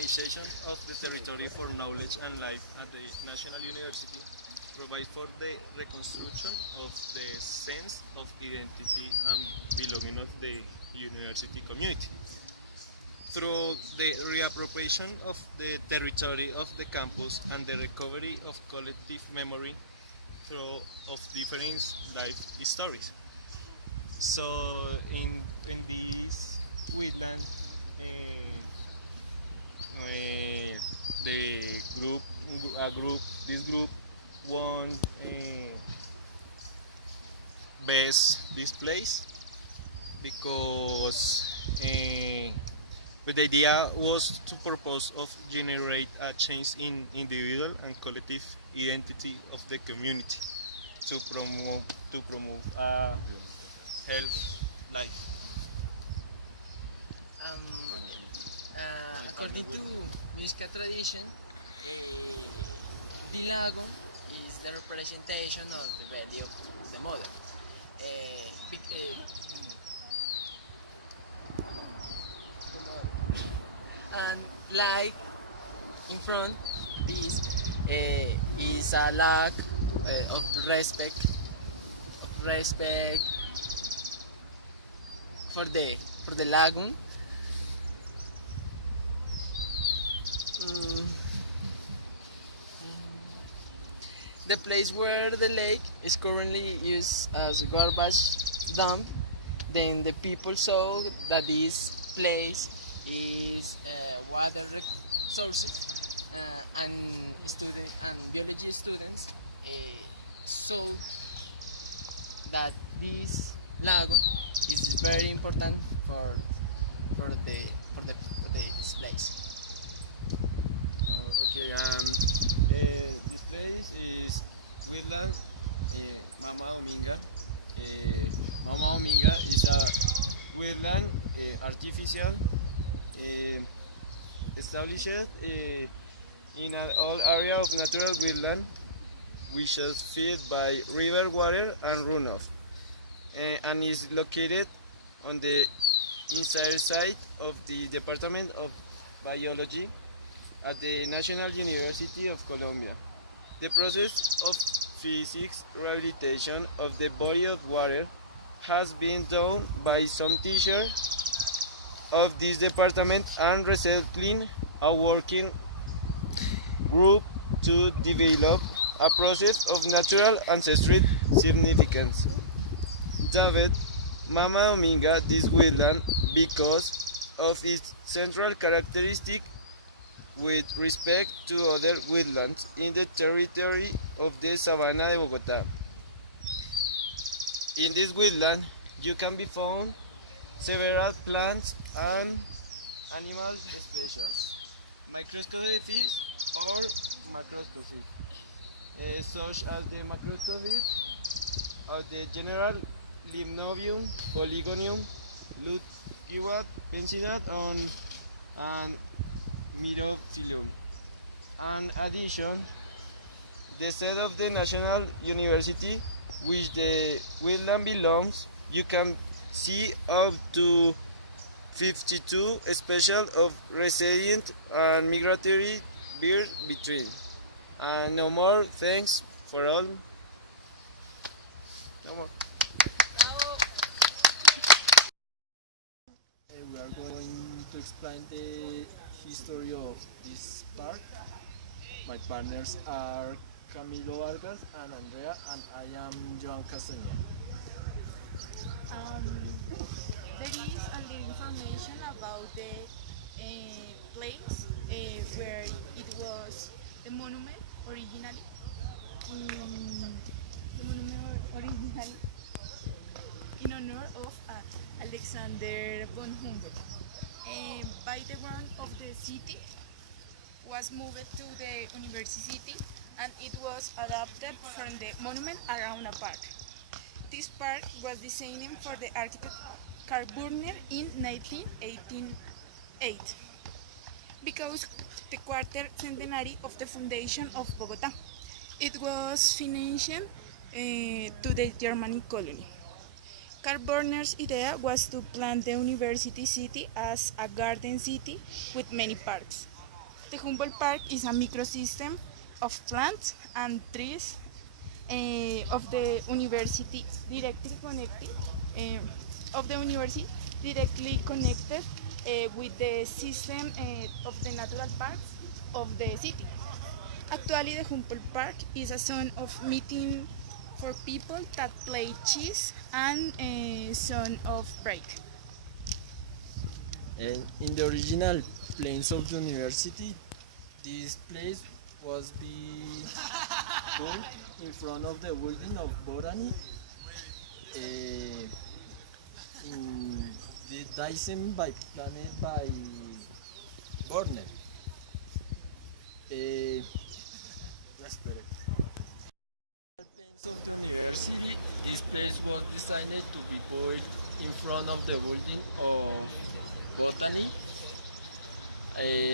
organization of the territory for knowledge and life at the National University provide for the reconstruction of the sense of identity and belonging of the university community. Through the reappropriation of the territory of the campus and the recovery of collective memory through of different life stories. So in this wetland, the group, a group, this group won best displays because but the idea was to purpose of generate a change in individual and collective identity of the community to promote a health life. According to Muisca tradition, the lagoon is the representation of the belly of the mother. And like in front is a lack of respect for the lagoon. Mm, the place where the lake is currently used as a garbage dump, then the people saw that this place is water sources, and biology students saw that this lagoon is very important for the this place. Okay, this place is wetland Mama Dominga. Mama Dominga is a wetland artificial established in an old area of natural wetland which is fed by river water and runoff and is located on the inside side of the Department of Biology at the National University of Colombia. The process of physics rehabilitation of the body of water has been done by some teachers of this department and recently a working group to develop a process of natural ancestry significance. David Mama Dominga this wetland because of its central characteristic with respect to other wetlands in the territory of the Sabana de Bogotá. In this wetland, you can be found several plants and animal species, microscopic or macroscopic, such as the macroscopic of the general Limnobium, Polygonium, Lutkiwat, Pensinat, and Myroxylum. In addition, the seat of the National University, which the wetland belongs, you can see up to 52 species of resident and migratory birds between. And no more, thanks for all. No more. We are going to explain the history of this park. My partners are Camilo Vargas and Andrea, and I am Joan Castañeda. Um, there is a little information about the place where it was the monument originally. The monument originally in honor of Alexander von Humboldt. By the ground of the city was moved to the university and it was adapted from the monument around a park. This park was designed for the architect Karl Burner in 1988 because the quarter centenary of the foundation of Bogota. It was financed to the Germanic colony. Karl Burner's idea was to plan the university city as a garden city with many parks. The Humboldt Park is a microsystem of plants and trees of the university directly connected with the system of the natural parks of the city. Actually, the Humboldt Park is a zone of meeting for people that play chess and a zone of break. And in the original plans of the university, this place was built in front of the building of botany. In the design by planned by Borner. Respect. Plans of the university, this place was designed to be built in front of the building of botany.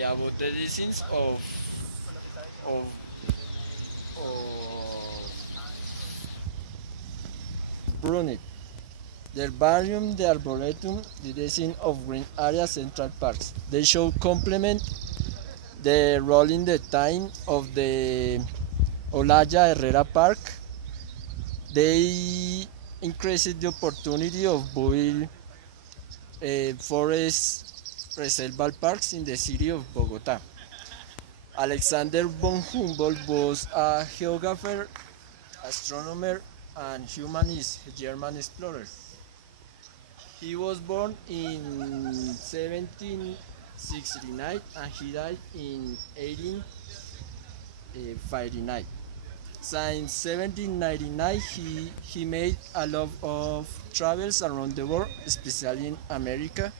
About the designs of Brunet. The herbarium, the arboretum, the design of green area central parks. They should complement the role in the time of the Olaya Herrera Park. They increased the opportunity of building forest reserval parks in the city of Bogota. Alexander von Humboldt was a geographer, astronomer, and humanist German explorer. He was born in 1769 and he died in 1859. Since 1799, he made a lot of travels around the world, especially in America,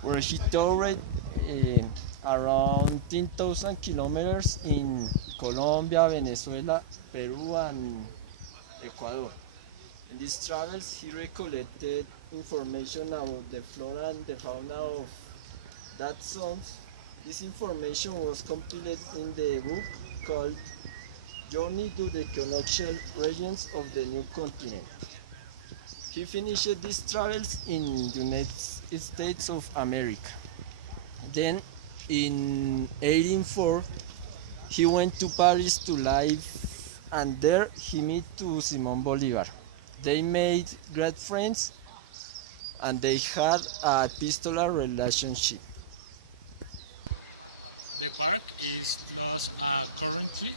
where he toured around 10,000 kilometers in Colombia, Venezuela, Peru, and Ecuador. In these travels, he recollected information about the flora and the fauna of that zones. This information was compiled in the book called Journey to the Equinoctial Regions of the New Continent. He finished these travels in the United States of America. Then, in 1804, he went to Paris to live, and there he met to Simon Bolivar. They made great friends, and they had a epistolar relationship. The park is closed currently.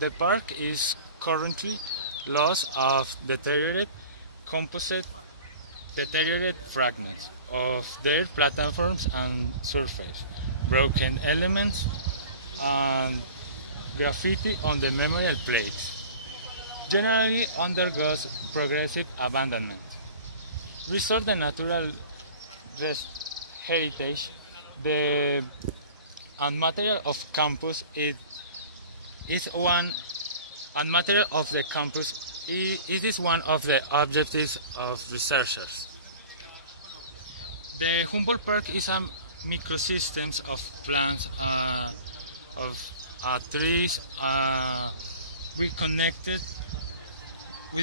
The park is currently lost of deteriorated fragments of their platforms and surface, broken elements, and graffiti on the memorial plates. Generally undergoes progressive abandonment. Restore the natural heritage, the and material of campus is one and material of the campus it is one of the objectives of researchers. The Humboldt Park is a microsystems of plants, of trees, with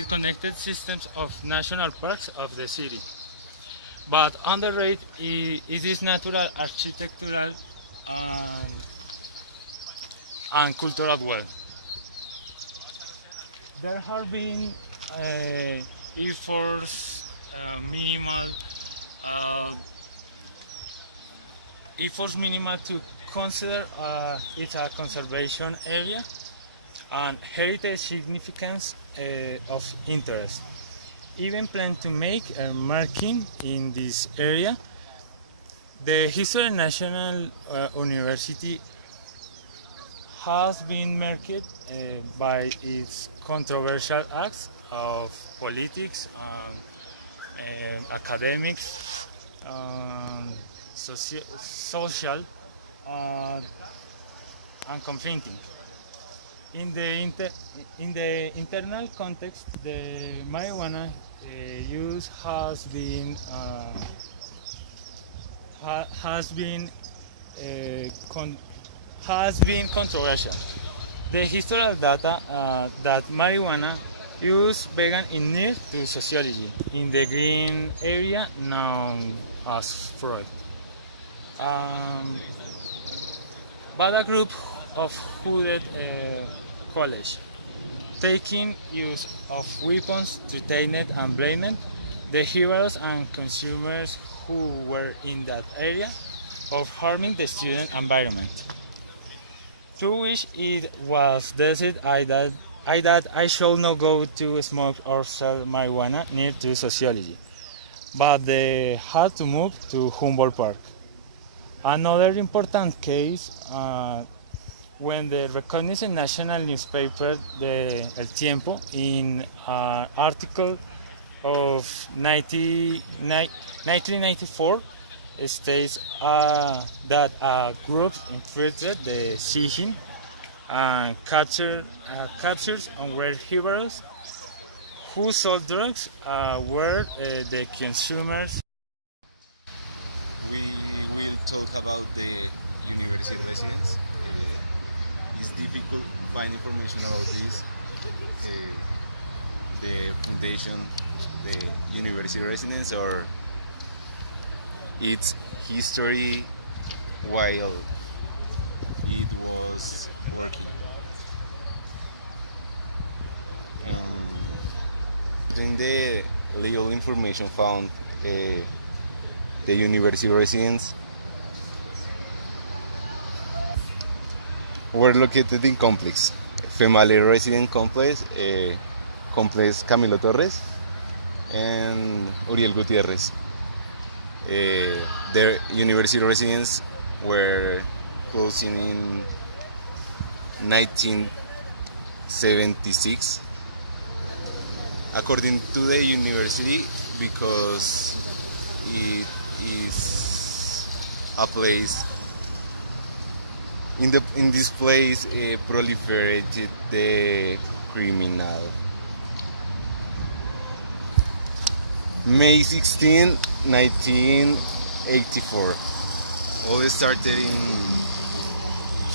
connected systems of national parks of the city. But underrated it is natural, architectural, and cultural wealth. There have been efforts, minimal to consider it a conservation area and heritage significance of interest. Even plan to make a marking in this area. The History National University has been marked by its controversial acts of politics, academics, social, and conflicting. In the internal context, the marijuana use has been controversial. The historical data that marijuana use began in near to sociology in the green area known as Freud. Um, but a group of hooded college taking use of weapons to taint and blame the heroes and consumers who were in that area of harming the student environment. To which it was decided that I should not go to smoke or sell marijuana near to sociology, but they had to move to Humboldt Park. Another important case when the recognized national newspaper, El Tiempo, in an article of 1994, states that a group infiltrated the Sijin and captured unaware heroes who sold drugs were the consumers. We will talk about the university residence. It's difficult to find information about this. The foundation, the university residence, or its history while it was during the legal information found the university residence were located in complex Female Resident Complex, Complex Camilo Torres and Uriel Gutierrez. Their university residence were closing in 1976 according to the university, because it is a place in this place proliferated the criminal. May 16, 1984. All started in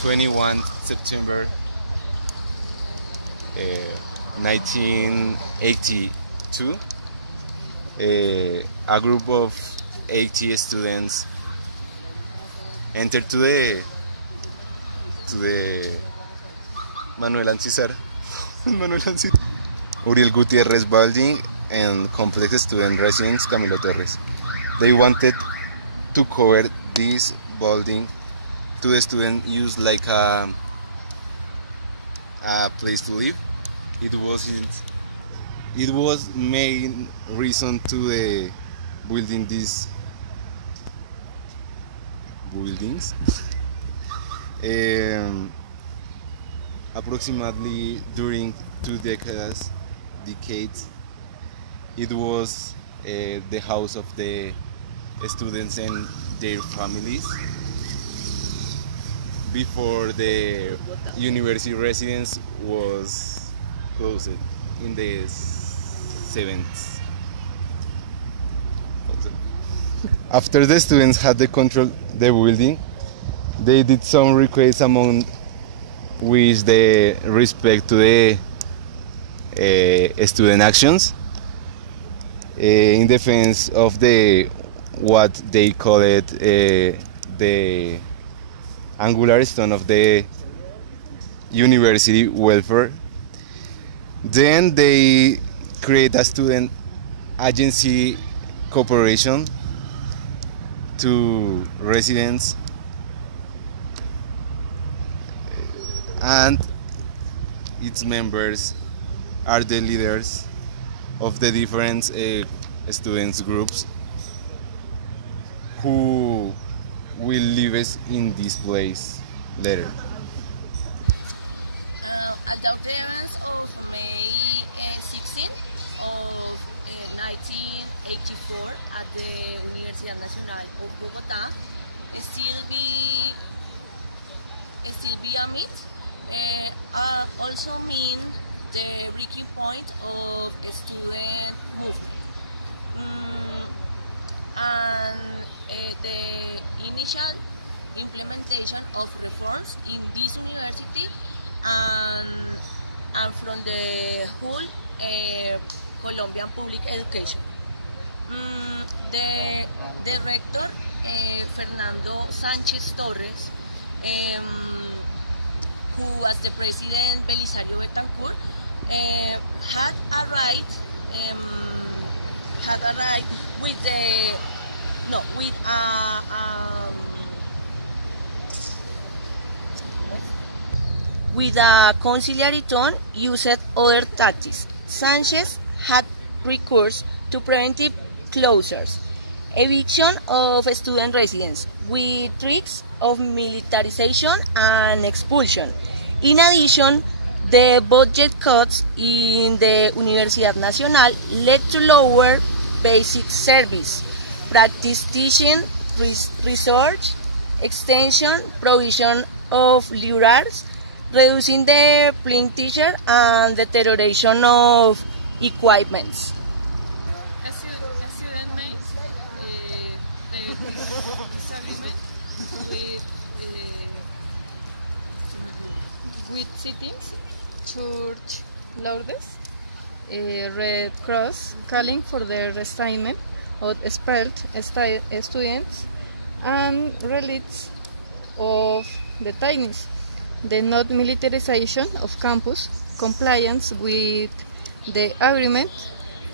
21 September 1982. A group of 80 students entered to the Manuel Ancisar Uriel Gutierrez building and complex student residence Camilo Torres. They wanted to cover this building to the student use like a place to live. It was main reason to the building these buildings. Approximately during 2 decades, it was the house of the students and their families before the university residence was closed in the 7th. After the students had the control the building, they did some requests, among which the respect to the student actions in defense of the what they call it the angular stone of the university welfare. Then they create a student agency cooperation to residents, and its members are the leaders of the different students groups who will live in this place later. At the appearance of May 16 of 1984 at the Universidad Nacional of Bogotá, still be a myth, also mean the breaking point of student movement. And the initial implementation of reforms in this university and from the whole Colombian public education. the director, Fernando Sánchez Torres, who was the president Belisario Betancourt, had arrived with the no with with a conciliatory tone used other tactics. Sanchez had recourse to preventive closures, eviction of student residence, with threats of militarization and expulsion. In addition, the budget cuts in the Universidad Nacional led to lower basic service, practice teaching, research, extension, provision of liberal arts, reducing the plain teacher and deterioration of equipments. A student made the disagreement with sittings, church Lourdes, Red Cross calling for the restrainment of expelled students and release of detainees, the non-militarization of campus, compliance with the agreement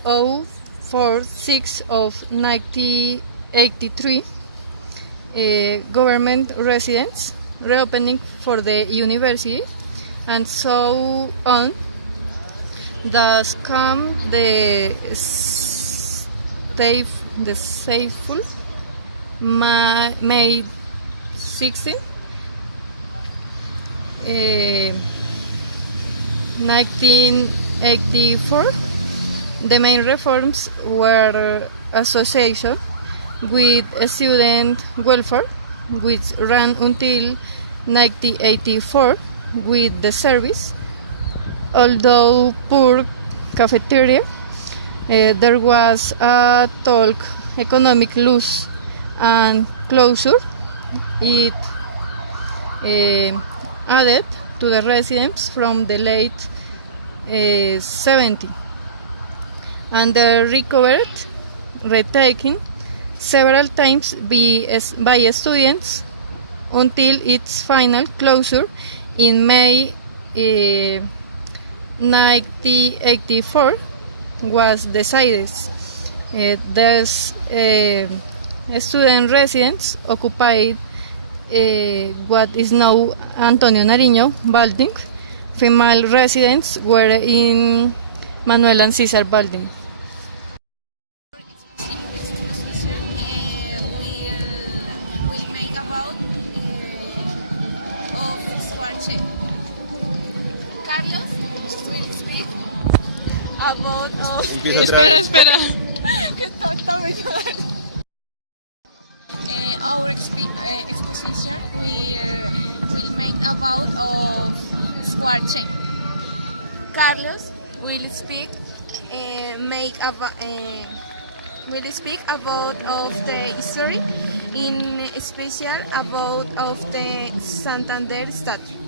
046 of 1983, government residence, reopening for the university, and so on. Thus come the safeful May 16, 1984. The main reforms were association with student welfare, which ran until 1984 with the service. Although poor cafeteria, there was a talk economic loss and closure. It added to the residents from the late 70s, and the recovered retaking several times by students until its final closure in May 1984 was decided. Thus, student residents occupied what is now Antonio Nariño building. Female residents were in Manuel and Cesar building. Will make about of Suarche. Carlos will speak about of Empieza otra vez. Espera. our exposition will make about of Suarche. Carlos will speak will speak about of the history, in special about of the Santander statue,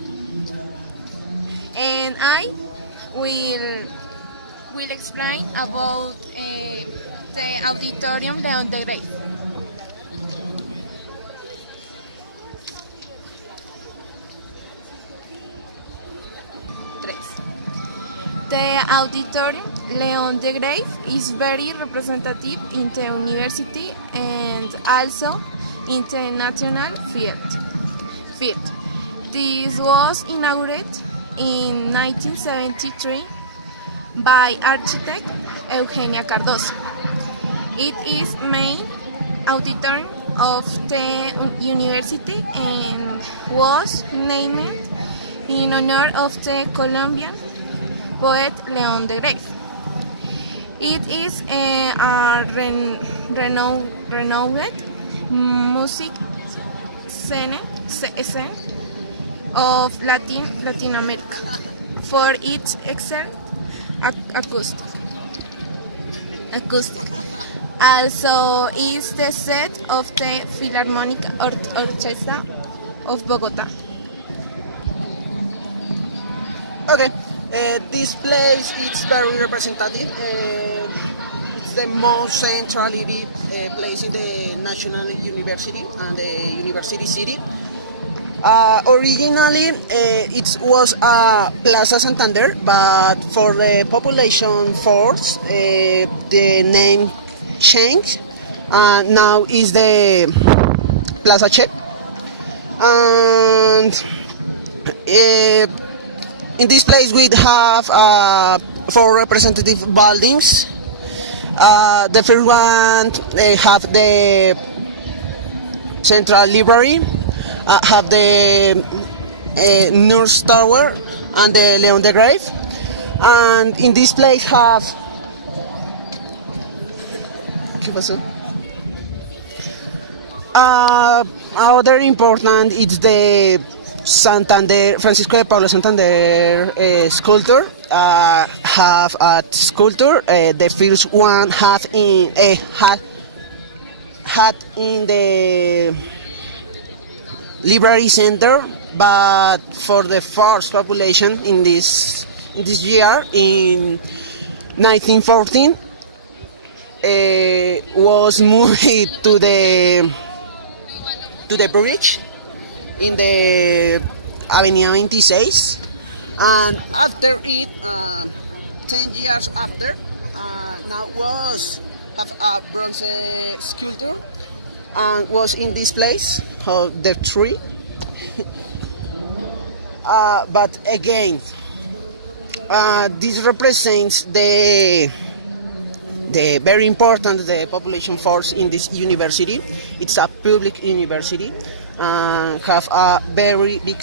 and I will explain about the Auditorium León de Grey. The Auditorium León de Grey is very representative in the university and also in the national field. This was inaugurated in 1973 by architect Eugenia Cardoso. It is main auditorium of the university and was named in honor of the Colombian poet León de Grey. It is a renowned music scene of Latin America for its excellent acoustic. Also is the set of the Philharmonic Orchestra of Bogota. Okay, this place is very representative. It's the most centrality place in the National University and the University City. Originally, it was Plaza Santander, but for the population force, the name changed. Now is the Plaza Che. And in this place we have 4 representative buildings. The first one have the Central Library, have the Nurse Tower and the Leon de Grave, and in this place have ¿qué pasó? Other important is the Santander, Francisco de Paula Santander sculpture. Have a sculpture. The first one had in the library center, but for the first population in this year in 1914 was moved to the bridge in the Avenida 26, and after it 10 years after now was have a bronze sculpture and was in this place called the tree. But again, this represents the very important the population force in this university. It's a public university and have a very big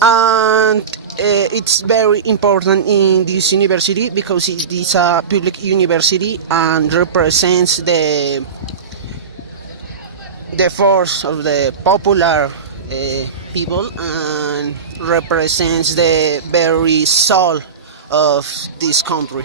and it's very important in this university because it is a public university and represents the force of the popular people and represents the very soul of this country.